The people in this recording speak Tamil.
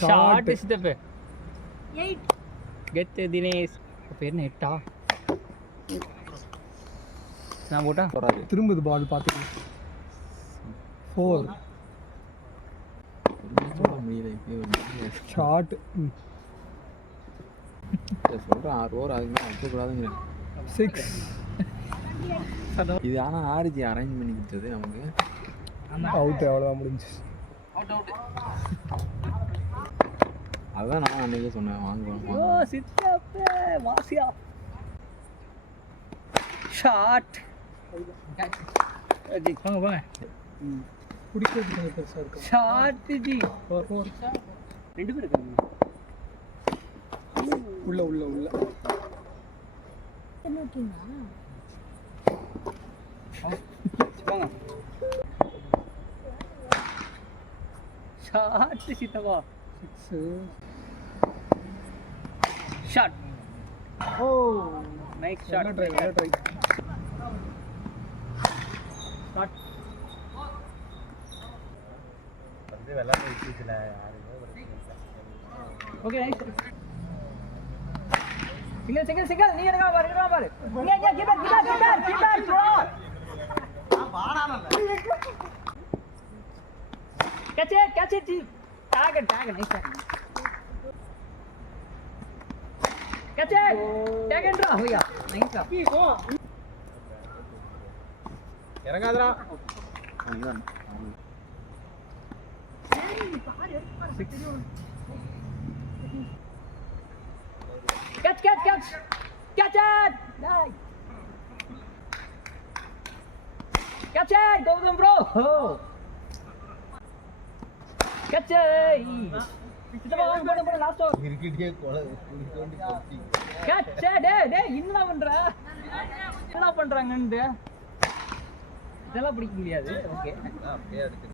ஷார்ட் ஸ்டெப் 8 கெட் தினேஷ் பேர் என்ன 8 நான் போட்டா வராது திரும்புது பால் பாத்துட்டு 4 ஷார்ட் சொல்றேன் 6 ஓவர் ஆகுங்க அடிக்கக்கூடாதுங்க 6 இது ஆனால் ஆர்ஜி அரேஞ்ச் பண்ணி கொடுத்தது நமக்கு அவுட் அவ்வளோதான் முடிஞ்சு அதுதான் நான் அன்றைக்கே சொன்னேன் வாங்குவோம் ஷார்ட் வாங்க பிடிக்கிறது கொஞ்சம் பெருசாக இருக்கும் ஷார்ட் ஜி 4 2 பேர் இருக்காங்க உள்ள உள்ள உள்ள ஷார்ட் சித்தவா 6 short oh nice short try short வந்து வெள்ளாமை விஷயத்தில் யாருமே ஓகே நைஸ் சிங்கிள் நீ எடுக்க பாரு நீ keeper bro catch it tag nice tag catch it tag and draw hoya nice draw இறங்காதடா catch it nice catch it go them bro catch it சித்தப்பா வாங்க போடு லாஸ்ட் ஓவர் கிரிக்கெட்டே கொலை குடிக்கோண்டி கொத்தி catch it டேய் என்ன பண்றாங்கன்னு இதெல்லாம் பிடிக்க முடியாது ஓகே அப்படியே எடுத்து